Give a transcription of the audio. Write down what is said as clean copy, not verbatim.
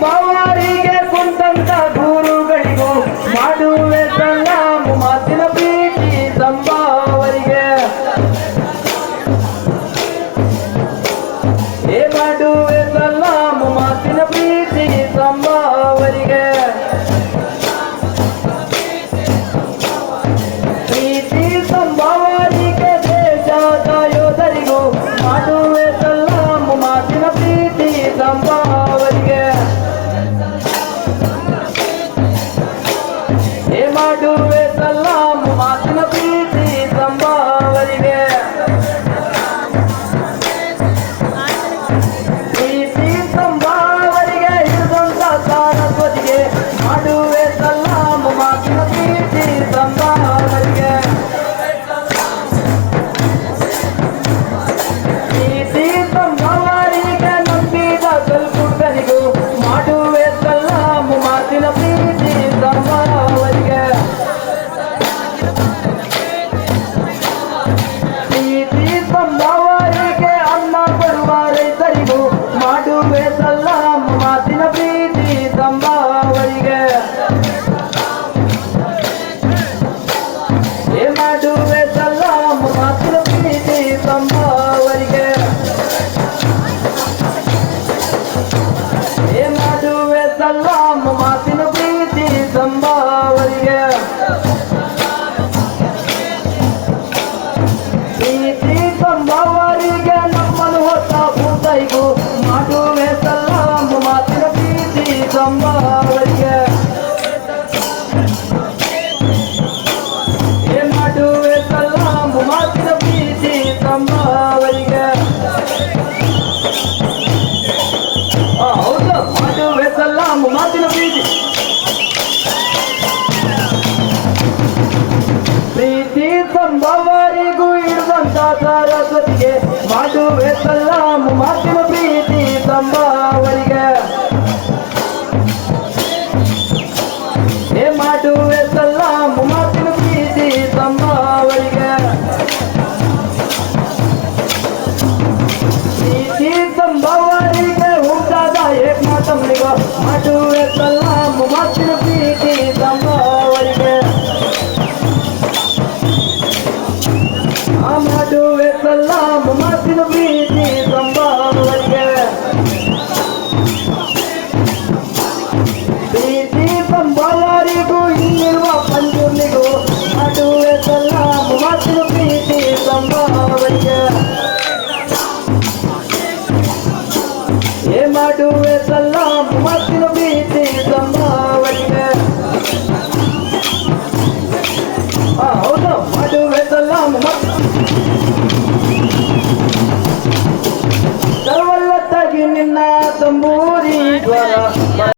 ಸಂಭಾವರಿಗೆ ಕುಂತಂತ ಗುರುಗಳಿಗೂ ಮಾಡುವೆ ಸಲಾಮು ಮಾತಿನ ಪ್ರೀತಿ ಸಂಭಾವರಿಗೆ ಮಾಡುವೆ ಸಲಾಮು ಮಾತಿನ ಪ್ರೀತಿ ಸಂಭಾವರಿಗೆ ಪ್ರೀತಿ ಸಂಭಾವರಿಗೆ ದೇಶದ ಯೋಧರಿಗೂ ಮಾಡುವೆ ಸಲಾಮು ಮಾತಿನ ಪ್ರೀತಿ ಸಂಭಾವರಿಗೆ ಮಾಡುವೆ ಸಲಾಮು ಮಾತಿನ ಪ್ರೀತಿ ಸಂಭಾವರಿಗೆ ಪ್ರೀತಿ ಸಂಭಾವರಿಗೆ ಹಿಡಿದಂತ ಸಾರಸ್ವತಿಗೆ ಮಾಡುವೆ ಸಲಾಮು ಮಾತಿನ ಪ್ರೀತಿ ಸಂಭಾವರಿಗೆ ಪ್ರೀತಿ ಸಂಭಾವರಿಗೆ ನಂಬಿದ ಕಲ್ಕುಡ್ಗನಿಗೂ ಮಾಡುವೆ ಸಲಾಮು ಮಾತಿನ ಪ್ರೀತಿ ಸಂಭಾವರಿಗೆ ಪ್ರೀತಿ ಸಂಭಾವರಿಗೆ ಅನ್ನ ಕೊಡುವ ರೈತರಿಗೂ ಮಾಡುವೆ ಸಲಾಮು ಮಾತಿನ ಪ್ರೀತಿ ಸಂಭಾವರಿಗೆ ಮಾಡುವೆ ಸಲಾಮು ಮಾತಿನ ಪ್ರೀತಿ ಸಂಭಾವರಿಗೆ ಮಾಡುವೆ ಸಲಾಮು ಮಾತಿನ ಪ್ರೀತಿ ಸಂಭಾವರಿಗೆ ಪ್ರೀತಿ ಸಂಭಾವರಿಗೆ ನಮ್ಮನ್ನು ಹೊತ್ತ ಭೂತೈಗೂ ಮಾಡುವೆ ಸಲಾಮು ಮಾತಿನ ಪ್ರೀತಿ ಸಂಭಾವರಿಗೆ ಮಾಡುವೆ ಸಲಾಮು ಮಾತಿನ ಪ್ರೀತಿ ಸಂಭಾವರಿಗೆ ಹೌದು ಮಾಡುವೆ ಸಲಾಮು ಮಾತಿನ ಪ್ರೀತಿ ಪ್ರೀತಿ ಸಂಭಾವರಿಗೂ ಇಡುವಂತ ಸರಸ್ವತಿಗೆ ಮಾಡುವೆ ಸಲಾಮು ಮಾತಿನ ಪ್ರೀತಿ ಸಂಭಾವರಿಗೆ ಮಾಡುವೆ ಸಲಾಮು ಮಾತಿನ ಪ್ರೀತಿ ಸಂಭಾವರಿಗೆ ಪ್ರೀತಿ ಸಂಭಾವರಿಗೆ ಉಂಟಾದ ಏಕಮಾತಮ್ಮನಿಗೂ ಮಾಡುವೆ ಸಲಾಮು ಮಾತಿನ ಪ್ರೀತಿ ಸಂಭಾವರಿಗೆ ಮಾಡುವೆ ಸಲಾಮು ಮಾತಿನ ಪ್ರೀತಿ ಸಂಭಾವರಿಗೆ ಪ್ರೀತಿ ಸಂಭಾವರಿಗೂ ಇಲ್ಲಿರುವ ಪಂಜುರ್ನಿಗೂ ಮಾಡುವೆ ಸಲಾಮು ಮಾತಿನ ಪ್ರೀತಿ ಸಂಭಾವರಿಗೆ ಮಾಡುವೆ ಸಲಾಮು ಮಾತಿನ ಪ್ರೀತಿ ಸಂಭಾವರಿಗೆ ಹೌದು ಮಾಡುವೆ ಸಲಾಮು